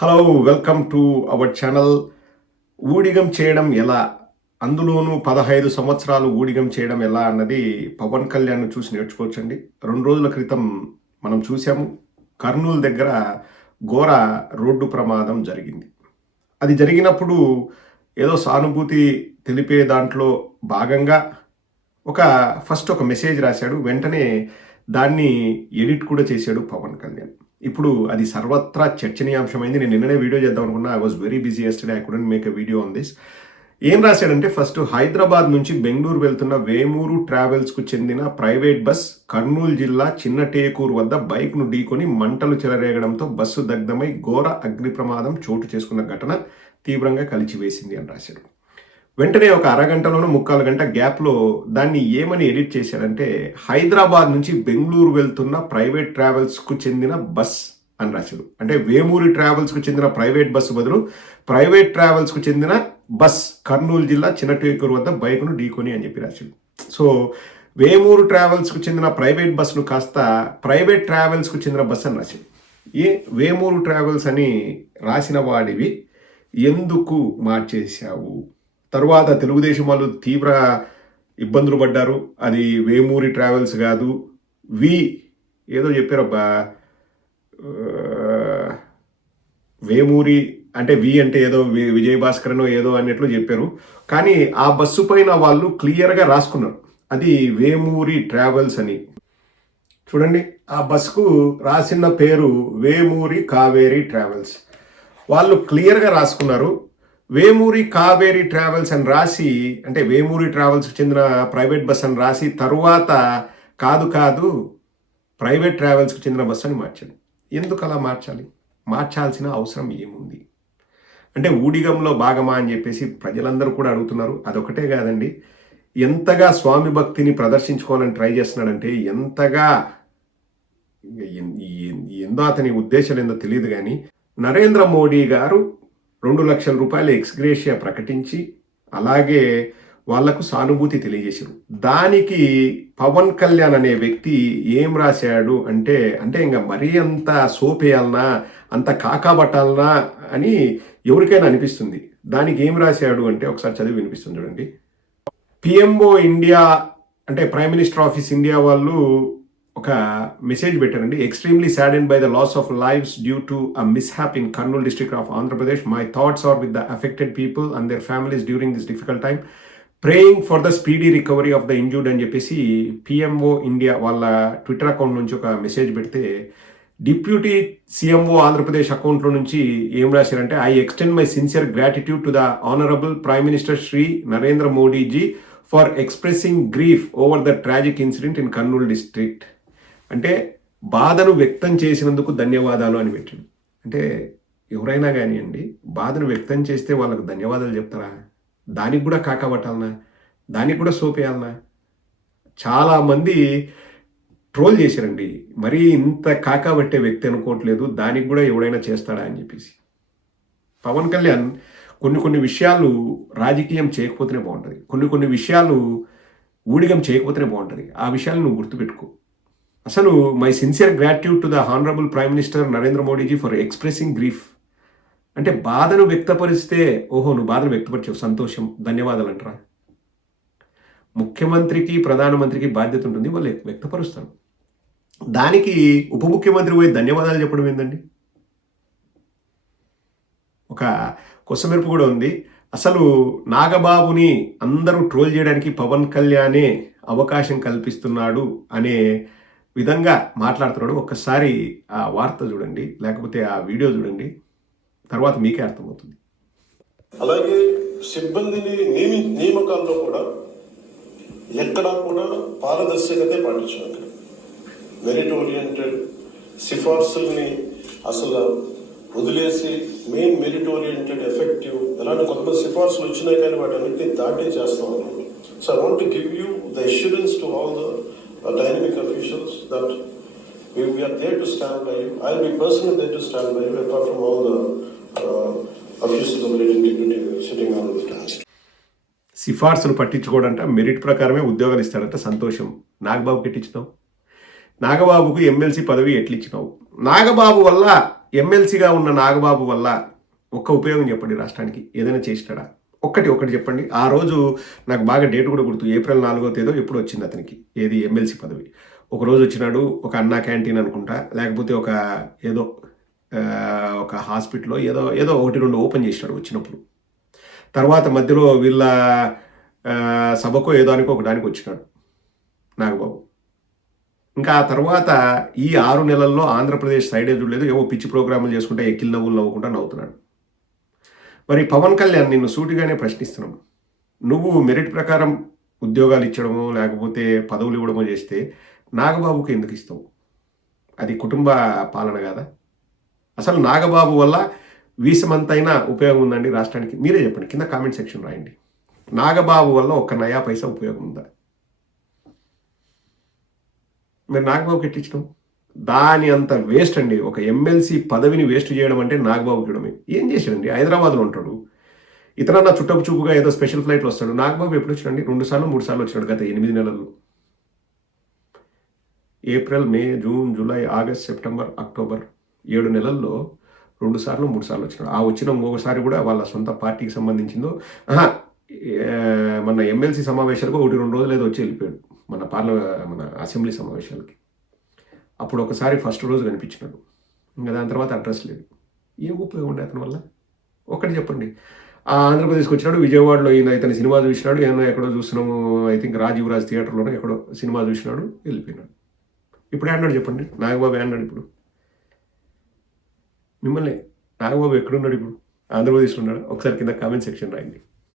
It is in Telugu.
Hello welcome to our channel ఊడిగం చేయడం ఎలా? అందులోనూ పదహైదు సంవత్సరాలు ఊడిగం చేయడం ఎలా అన్నది పవన్ కళ్యాణ్ చూసి నేర్చుకోవచ్చండి. రెండు రోజుల క్రితం మనం చూసాము కర్నూలు దగ్గర ఘోర రోడ్డు ప్రమాదం జరిగింది. అది జరిగినప్పుడు ఏదో సానుభూతి తెలిపే దాంట్లో భాగంగా ఒక ఫస్ట్ ఒక మెసేజ్ రాశాడు. వెంటనే దాన్ని ఎడిట్ కూడా చేశాడు పవన్ కళ్యాణ్. ఇప్పుడు అది సర్వత్రా చర్చనీయాంశమైంది. నేను నిన్ననే వీడియో చేద్దాం అనుకున్నా. I was very busy yesterday I couldn't make a video on this ఏం రాశాడంటే ఫస్ట్ హైదరాబాద్ నుంచి బెంగళూరు వెళ్తున్న వేమూరు ట్రావెల్స్కు చెందిన ప్రైవేట్ బస్ కర్నూలు జిల్లా చిన్న టేకూరు వద్ద బైక్ను ఢీకొని మంటలు చెలరేగడంతో బస్సు దగ్ధమై ఘోర అగ్ని ప్రమాదం చోటు చేసుకున్న ఘటన తీవ్రంగా కలిచివేసింది అని రాశాడు. వెంటనే ఒక అరగంటలోనూ ముక్కాలు గంట గ్యాప్లో దాన్ని ఏమని ఎడిట్ చేశారంటే హైదరాబాద్ నుంచి బెంగళూరు వెళ్తున్న ప్రైవేట్ ట్రావెల్స్కు చెందిన బస్ అని రాశారు. అంటే వేమూరి ట్రావెల్స్కు చెందిన ప్రైవేట్ బస్సు బదులు ప్రైవేట్ ట్రావెల్స్కు చెందిన బస్ కర్నూలు జిల్లా చిన్నటేకూరు వద్ద బైకును ఢీకొని అని చెప్పి రాశాడు సో వేమూరు ట్రావెల్స్కు చెందిన ప్రైవేట్ బస్సును కాస్త ప్రైవేట్ ట్రావెల్స్కు చెందిన బస్ అని రాశాడు ఏ వేమూరు ట్రావెల్స్ అని రాసిన వాడివి ఎందుకు మార్చేశావు? తరువాత తెలుగుదేశం వాళ్ళు తీవ్ర ఇబ్బందులు పడ్డారు. అది వేమూరి ట్రావెల్స్ కాదు. వి ఏదో చెప్పారబ్బా వేమూరి అంటే వి అంటే ఏదో వి- విజయ్ భాస్కరనో ఏదో అన్నట్లు చెప్పారు. కానీ ఆ బస్సు పైన వాళ్ళు క్లియర్గా రాసుకున్నారు. అది వేమూరి ట్రావెల్స్ అని. చూడండి ఆ బస్సుకు రాసిన పేరు వేమూరి కావేరి ట్రావెల్స్. వాళ్ళు క్లియర్గా రాసుకున్నారు. వేమూరి కావేరి ట్రావెల్స్ అని రాసి అంటే వేమూరి ట్రావెల్స్కి చెందిన ప్రైవేట్ బస్ అని రాసి తరువాత కాదు కాదు ప్రైవేట్ ట్రావెల్స్కి చెందిన బస్ అని మార్చాడు ఎందుకు అలా మార్చాలి? మార్చాల్సిన అవసరం ఏముంది? అంటే ఊడిగంలో భాగమా అని చెప్పేసి ప్రజలందరూ కూడా అడుగుతున్నారు. అదొకటే కాదండి. ఎంతగా స్వామి భక్తిని ప్రదర్శించుకోవాలని ట్రై చేస్తున్నాడంటే ఎంతగా ఎందో ఏందో అతని ఉద్దేశాలు ఏందో తెలియదు కానీ నరేంద్ర మోడీ గారు రెండు లక్షల రూపాయల ఎక్స్గ్రేషియా ప్రకటించి అలాగే వాళ్ళకు సానుభూతి తెలియజేశారు. దానికి పవన్ కళ్యాణ్ అనే వ్యక్తి ఏం రాశాడు అంటే అంటే ఇంకా మరీ అంత సోపేయాలనా అంత కాకాబట్టాలనా అని ఎవరికైనా అనిపిస్తుంది. దానికి ఏం రాశాడు అంటే ఒకసారి చదివి వినిపిస్తుంది చూడండి. పిఎంఓ ఇండియా అంటే ప్రైమ్ మినిస్టర్ ఆఫీస్ ఇండియా వాళ్ళు ఒక మెసేజ్ పెట్టారండి. Extremely saddened by the loss of lives due to a mishap in Kurnool district of Andhra Pradesh my thoughts are with the affected people and their families during this difficult time praying for the speedy recovery of the injured అని చెప్పేసి పిఎంఓ ఇండియా వాళ్ళ ట్విట్టర్ అకౌంట్ నుంచి ఒక మెసేజ్ పెడితే డిప్యూటీ సీఎంఓ ఆంధ్రప్రదేశ్ అకౌంట్లో నుంచి ఏం రాశారంటే I extend my sincere gratitude to the honourable prime minister Shri Narendra Modi ji for expressing grief over the tragic incident in Kurnool district అంటే బాధను వ్యక్తం చేసినందుకు ధన్యవాదాలు అని పెట్టింది అంటే ఎవరైనా కానివ్వండి బాధను వ్యక్తం చేస్తే వాళ్ళకు ధన్యవాదాలు చెప్తారా? దానికి కూడా కాకబట్టాలనా దానికి కూడా సోపేయాలనా? చాలామంది ట్రోల్ చేశారండి. మరీ ఇంత కాకబట్టే వ్యక్తి అనుకోవట్లేదు దానికి కూడా ఎవడైనా చేస్తాడా అని చెప్పేసి. పవన్ కళ్యాణ్ కొన్ని కొన్ని విషయాలు రాజకీయం చేయకపోతేనే బాగుంటుంది. కొన్ని కొన్ని విషయాలు ఊడిగం చేయకపోతేనే బాగుంటుంది. ఆ విషయాలు నువ్వు గుర్తుపెట్టుకో. అసలు my sincere gratitude to the honourable prime minister Narendra Modi ji for expressing grief. అంటే బాధను వ్యక్తపరిస్తే ఓహో నువ్వు బాధను వ్యక్తపరిచావు సంతోషం ధన్యవాదాలు అంటారా ముఖ్యమంత్రికి ప్రధానమంత్రికి బాధ్యత ఉంటుంది వాళ్ళు వ్యక్తపరుస్తారు. దానికి ఉప ముఖ్యమంత్రి పోయి ధన్యవాదాలు చెప్పడం ఏందండి? ఒక కొసమెరుపు కూడా ఉంది. అసలు నాగబాబుని అందరూ ట్రోల్ చేయడానికి పవన్ కళ్యాణే అవకాశం కల్పిస్తున్నాడు అనే విధంగా మాట్లాడుతున్నాడు. ఒక్కసారి ఆ వార్త చూడండి లేకపోతే ఆ వీడియో చూడండి తర్వాత మీకే అర్థమవుతుంది. అలాగే సిబ్బందిని నియమి నియామకాల్లో కూడా ఎక్కడా కూడా పారదర్శకత పాటించాం అక్కడ మెరిట్ ఓరియంటెడ్ సిఫార్సుల్ని అసలు వదిలేసి మెయిన్ మెరిట్ ఓరియంటెడ్ ఎఫెక్టివ్ ఎలాంటి కొంతమంది సిఫార్సులు వచ్చినాయి కానీ వాటి అన్నింటినీ దాటి చేస్తాం. అన్నమాట so I want give you the assurance to all the dynamic officials that we, we are there to stand by. You. I'll be personally there to stand by you apart from all the uh, officials of rating dignity sitting on the task. సిఫార్సులు పట్టించుకోవడంట మెరిట్ ప్రకారమే ఉద్యోగాలు ఇస్తాడంట సంతోషం. నాగబాబుకి ఎట్టించినావు నాగబాబుకు ఎమ్మెల్సీ పదవి ఎట్లిచ్చినావు? నాగబాబు వల్ల ఎమ్మెల్సీగా ఉన్న నాగబాబు వల్ల ఒక్క ఉపయోగం చెప్పండి రాష్ట్రానికి. ఏదైనా చేసినాడా? ఒక్కటి ఒక్కటి చెప్పండి. ఆ రోజు నాకు బాగా డేట్ కూడా గుర్తు ఏప్రిల్ నాలుగో తేదో ఎప్పుడు వచ్చింది అతనికి ఏది ఎమ్మెల్సీ పదవి. ఒక రోజు వచ్చినాడు ఒక అన్నా క్యాంటీన్ అనుకుంటా లేకపోతే ఒక ఏదో ఒక హాస్పిటల్లో ఏదో ఏదో ఒకటి రెండు ఓపెన్ చేసినాడు వచ్చినప్పుడు. తర్వాత మధ్యలో వీళ్ళ సభకో ఏదో అనుకో ఒక దానికి వచ్చినాడు నాగబాబు. ఇంకా ఆ తర్వాత ఈ ఆరు నెలల్లో ఆంధ్రప్రదేశ్ సైడే చూడలేదు ఏవో పిచ్చి ప్రోగ్రాములు చేసుకుంటే ఎక్కిల్ నవ్వులు నవ్వుకుంటా నవ్వుతున్నాడు. మరి పవన్ కళ్యాణ్ నిన్ను సూటిగానే ప్రశ్నిస్తున్నాం నువ్వు మెరిట్ ప్రకారం ఉద్యోగాలు ఇచ్చడమో లేకపోతే పదవులు ఇవ్వడమో చేస్తే నాగబాబుకి ఎందుకు ఇస్తావు? అది కుటుంబ పాలన కాదా? అసలు నాగబాబు వల్ల వీసమంతైనా ఉపయోగం ఉందండి రాష్ట్రానికి? మీరే చెప్పండి కింద కామెంట్ సెక్షన్ రాయండి. నాగబాబు వల్ల ఒక్క నయా పైసా ఉపయోగం ఉందా? మరి నాగబాబుకి ఎట్టించడం దాని అంత వేస్ట్ అండి. ఒక ఎమ్మెల్సీ పదవిని వేస్ట్ చేయడం అంటే నాగబాబు చూడమే ఏం చేశాడండి? హైదరాబాద్లో ఉంటాడు. ఇతరన్నా చుట్టపు చూపుగా ఏదో స్పెషల్ ఫ్లైట్లో వస్తాడు. నాగబాబు ఎప్పుడు వచ్చినండి రెండు సార్లు మూడు సార్లు వచ్చినాడు గత ఎనిమిది నెలలు April May June July August September October ఏడు నెలల్లో రెండు సార్లు మూడు సార్లు వచ్చినాడు. ఆ వచ్చిన ఇంకొకసారి కూడా వాళ్ళ సొంత పార్టీకి సంబంధించిందో మన ఎమ్మెల్సీ సమావేశాలకు ఒకటి రెండు రోజులు ఏదో వచ్చి వెళ్ళిపోయాడు. మన పార్ల మన అసెంబ్లీ సమావేశాలకి. అప్పుడు ఒకసారి ఫస్ట్ రోజు కనిపించినాడు. ఇంకా దాని తర్వాత అడ్రస్ లేదు. ఏం ఉపయోగం ఉండే అతని వల్ల? ఒకటి చెప్పండి. ఆంధ్రప్రదేశ్కి వచ్చినాడు విజయవాడలో ఈయన ఇతని సినిమా చూసినాడు ఏమో ఎక్కడో చూస్తున్నాము ఐ థింక్ రాజీవ్ రాజ్ థియేటర్లోనే ఎక్కడో సినిమా చూసినాడు వెళ్ళిపోయినాడు. ఇప్పుడు అన్నాడు చెప్పండి. నాగబాబు అన్నాడు ఇప్పుడు. మిమ్మల్ని నాగబాబు ఎక్కడున్నాడు ఇప్పుడు? ఆంధ్రప్రదేశ్లో ఉన్నాడు? ఒకసారి కింద కామెంట్ సెక్షన్ రాయండి.